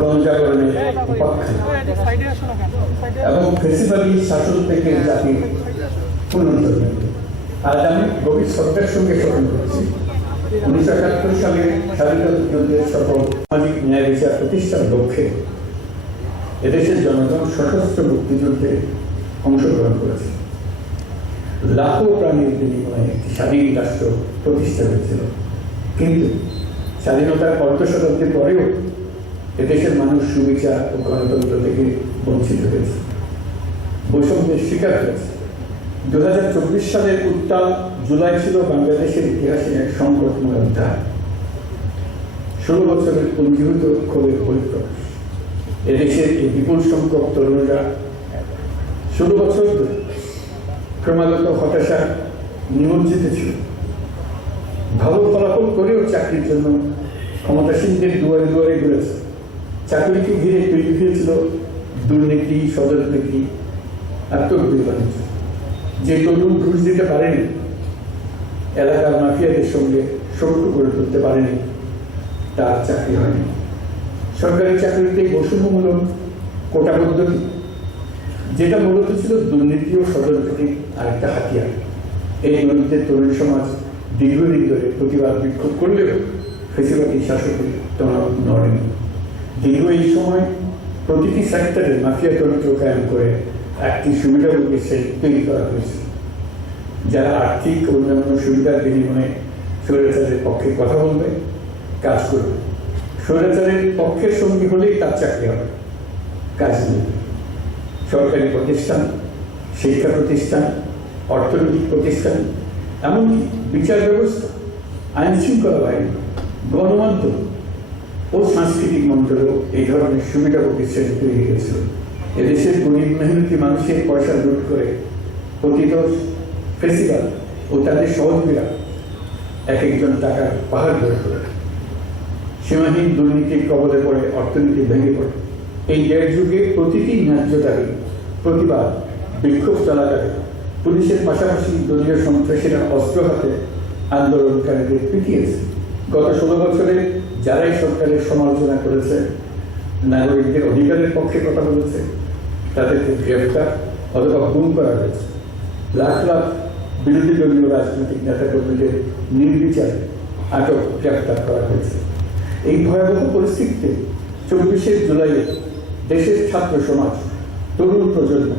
গণজাগরণের এবং ফেসিবালি শাসন থেকে জাতির পুনর্জন্ম। আজ আমি গভীর শ্রদ্ধার সঙ্গে স্মরণ করছি। উনিশশো একাত্তর সালে স্বাধীনতা যুদ্ধের সকল সামাজিক ন্যায় বিচার প্রতিষ্ঠার লক্ষ্যে এদেশের জনগণ সশস্ত্র মুক্তিযুদ্ধে অংশগ্রহণ করেছে। লাখো প্রাণীর বিনিময়ে একটি স্বাধীন রাষ্ট্র প্রতিষ্ঠা হয়েছিল। কিন্তু স্বাধীনতার অর্ধ শতাব্দী পরেও এদেশের মানুষ সুবিচার ও গণতন্ত্র থেকে বঞ্চিত হয়েছে। বৈষম্যের শিকার হয়েছে। দু হাজার চব্বিশ সালের উত্তাল জুলাই ছিল বাংলাদেশের ইতিহাসে এক সংকটময় অধ্যায়। ষোলো বছরের পঞ্জীভূত ক্ষোভের বহিঃপ্রকাশ এদেশের এই বিপুল সংখ্যক তরুণরা ষোলো বছর ধরে ক্রমাগত হতাশা নিমজ্জিত ছিল। ভালো ফলাফল করেও চাকরির জন্য ক্ষমতাসীনদের দুয়ারে দুয়ারে ঘুরেছে। চাকরিকে ঘিরে তৈরি হয়েছিল দুর্নীতি সদরনীতি আত্মগতি বাণিজ্য যে তরুণ ঘুষ দিতে পারেনি, এলাকার মাফিয়াদের সঙ্গে সম্পর্ক গড়ে তুলতে পারেনি, তার চাকরি হয়নি। সরকারি চাকরিতে বৈষম্যমূলক কোটা পদ্ধতি, যেটা মূলত ছিল দুর্নীতি ও সদরনীতির আরেকটা হাতিয়ার। এই বিরুদ্ধে তরুণ সমাজ দীর্ঘদিন ধরে প্রতিবাদ বিক্ষোভ করলেও ফেসিবাদী শাসকের তনব নড়েনি। দীর্ঘ এই সময় প্রতিটি সেক্টরে মাফিয়া তন্ত্র কায়েম করে একটি সুবিধাভোগী শ্রেণি তৈরি করা হয়েছে। যারা আর্থিক অন্যান্য সুবিধার বিনিময়ে স্বৈরাচারের পক্ষে কথা বলবে, কাজ করবে। স্বৈরাচারের পক্ষের সঙ্গী হলেই তার চাকরি হবে, কাজ নেই। সরকারি প্রতিষ্ঠান, শিক্ষা প্রতিষ্ঠান, অর্থনৈতিক প্রতিষ্ঠান এমনকি বিচার ব্যবস্থা, আইন শৃঙ্খলা বাহিনী গণমাধ্যম ও সাংস্কৃতিক মন্ত্রও এই ধরনের সুবিধাভোগী শ্রেণি তৈরি হয়েছিল এদেশের গরিব মেহনতি মানুষের পয়সা লুট করে পতিত ফেসিবাল ও তাদের সহযোগীরা এক একজন টাকার পাহাড় ধরে তোলে সীমাহীন দুর্নীতির কবলে পড়ে অর্থনীতি ভেঙে পড়ে। এই দেড় যুগে প্রতিটি ন্যায্য প্রতিবাদ বিক্ষোভ চলাকালে পুলিশের পাশাপাশি দলীয় সন্ত্রাসীরা অস্ত্র হাতে আন্দোলনকারীদের পিটিয়েছে। গত ষোলো বছরে যারাই সরকারের সমালোচনা করেছে, নাগরিকদের অধিকারের পক্ষে কথা বলেছে, তাদেরকে গ্রেফতার অথবা গুম করা হয়েছে। লাখ লাখ বিরোধী দলীয় রাজনৈতিক নেতাকর্মীদের নির্বিচারে আটক গ্রেফতার করা হয়েছে। এই ভয়াবহ পরিস্থিতিতে চব্বিশে জুলাইয়ে দেশের ছাত্র সমাজ, তরুণ প্রজন্ম,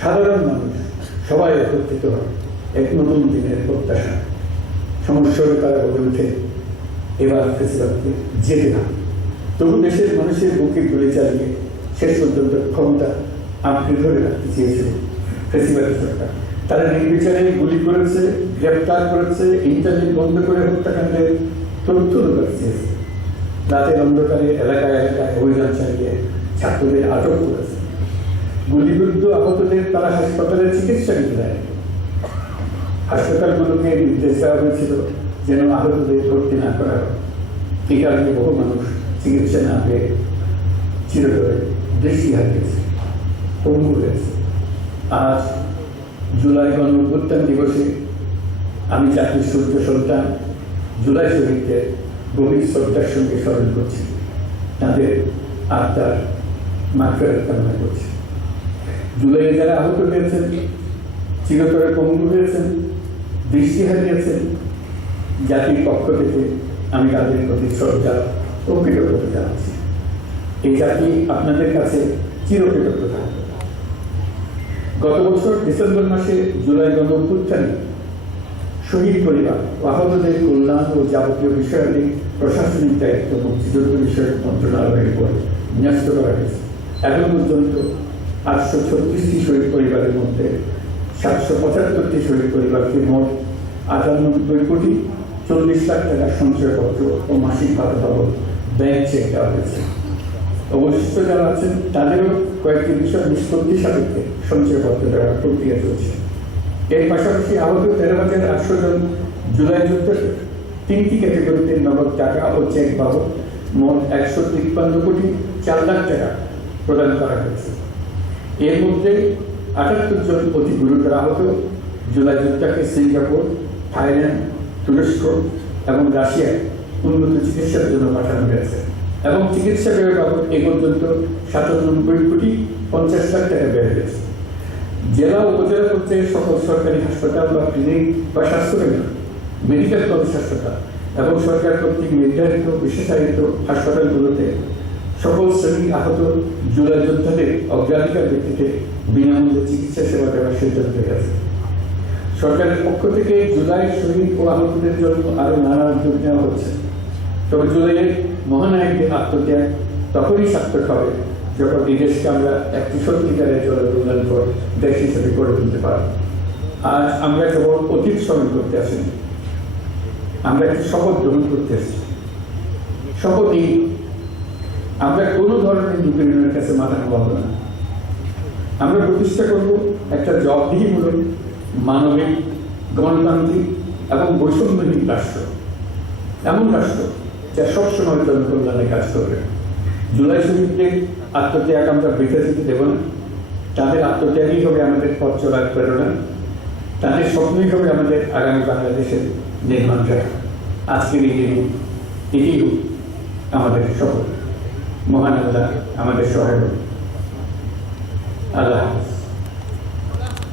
সাধারণ মানুষ সবাই একত্রিত হয়, এক নতুন দিনের প্রত্যাশা। সমস্যার তারা গড়ে ওঠে এবার ফেসিবাদকে যেতে না তবু দেশের মানুষের বুকে গুলি চালিয়ে শেষ পর্যন্ত ক্ষমতা আঁকড়ে ধরে রাখতে চেয়েছিল ফেসিবাদী সরকার। তারা নির্বিচারে গুলি করেছে, গ্রেপ্তার করেছে, ইন্টারনেট বন্ধ করে হত্যাকাণ্ডের তথ্য লুকাতে চেয়েছে। রাতের অন্ধকারে এলাকায় এলাকায় অভিযান চালিয়ে ছাত্রদের আটক করেছে। গুলিবিদ্ধ আহতদের তারা হাসপাতালে চিকিৎসা নিতে দেয়। হাসপাতালগুলোকে নির্দেশ দেওয়া হয়েছিল যেন আহতদের ভর্তি না করা এই কারণে বহু মানুষ চিকিৎসা না পেয়ে চিরতরে দৃষ্টি হারিয়েছে পঙ্গু হয়েছে আজ জুলাই গণ দিবসে আমি জাতির সূর্য সন্তান, জুলাই শহীদদের গভীর শ্রদ্ধার সঙ্গে স্মরণ করছি। তাদের আত্মার মাত্রার কামনা করছি। জুলাইয়ে যারা আহত হয়েছেন চিরতরে পঙ্গু হয়েছেন দৃষ্টি হারিয়েছেন। জাতির পক্ষ থেকে আমি তাদের প্রতি শ্রদ্ধা ও কৃতজ্ঞতা জানাচ্ছি। এই জাতি আপনাদের কাছে চিরকৃতজ্ঞ থাকবে গত বছর ডিসেম্বর মাসে জুলাই গণ অভ্যুত্থানে শহীদ পরিবার ও আহতদের কল্যাণ ও যাবতীয় বিষয়াদি প্রশাসনিক দায়িত্ব মুক্তিযুদ্ধ বিষয়ক মন্ত্রণালয়ের উপর ন্যস্ত করা হয়েছে। এখন পর্যন্ত আটশো ছত্রিশটি শহীদ পরিবারের মধ্যে, সাতশো পঁচাত্তরটি শহীদ পরিবারকে মোট আটানব্বই কোটি চল্লিশ লাখ টাকার সঞ্চয়পত্র ও মাসিক ভাতা বাবদ ব্যাংক চেক দেওয়া হয়েছে। অবশিষ্ট যারা আছেন, তাদেরও কয়েকটি বিষয় নিষ্পত্তি সাপেক্ষে সঞ্চয়পত্র দেওয়ার প্রক্রিয়া চলছে। এর পাশাপাশি আহত তেরো হাজার আটশো জন জুলাই যুদ্ধে তিনটি ক্যাটাগরিতে নগদ টাকা ও চেক বাবদ মোট একশো তিপ্পান্ন কোটি চার লাখ টাকা প্রদান করা হয়েছে। এর মধ্যে আটাত্তর জন অতি গুরুতর আহত, জুলাই যুদ্ধকে সিঙ্গাপুর, থাইল্যান্ড, তুরস্ক এবং রাশিয়ায় উন্নত চিকিৎসার জন্য পাঠানো হয়েছে। এবং চিকিৎসা ব্যয় বাবদ এ পর্যন্ত সাতানব্বই কোটি পঞ্চাশ লাখ টাকা ব্যয় হয়েছে। জেলা উপজেলা পর্যায়ে সকল সরকারি হাসপাতাল বা ক্লিনিক বা স্বাস্থ্যকেন্দ্র, মেডিকেল কলেজ হাসপাতাল এবং সরকার কর্তৃক নির্ধারিত বিশেষায়িত হাসপাতালগুলোতে সকল শ্রেণির আহত জুলাই যোদ্ধাদের অগ্রাধিকার ভিত্তিতে বিনামূল্যে চিকিৎসা সেবা দেওয়ার সিদ্ধান্ত হয়েছে। সরকারের পক্ষ থেকে জুলাই শহীদ ও আহতদের জন্য আরও নানা উদ্যোগ নেওয়া হচ্ছে। তবে জুলাইয়ের মহানায়কদের আত্মত্যাগ তখনই সার্থক হবে যখন এই দেশকে আমরা একটি সত্যিকারের জনকল্যাণ পর দেশ হিসেবে গড়ে তুলতে পারব আজ আমরা কেবল অতীত স্মরণ করতে আসিনি। আমরা একটি শপথ গ্রহণ করতে এসেছি। শপথ এই আমরা কোনো ধরনের নিপীড়নের কাছে মাথা নোয়াবো না। আমরা প্রতিষ্ঠা করব একটা জবাবদিহিমূলক মানবিক, গণতান্ত্রিক এবং বৈষম্যহীন রাষ্ট্র। এমন রাষ্ট্র যা সবসময় জনকল্যাণে কাজ করবে। জুলাই শহীদদের আত্মত্যাগ আমরা বেঁচে যেতে দেব না। তাদের আত্মত্যাগই হবে আমাদের পথ চলার প্রেরণা। তাদের স্বপ্নই হবে আমাদের আগামী বাংলাদেশের নির্মাণ আজকের এই এটি আমাদের সফল। মহান আল্লাহ আমাদের সহায় আল্লাহ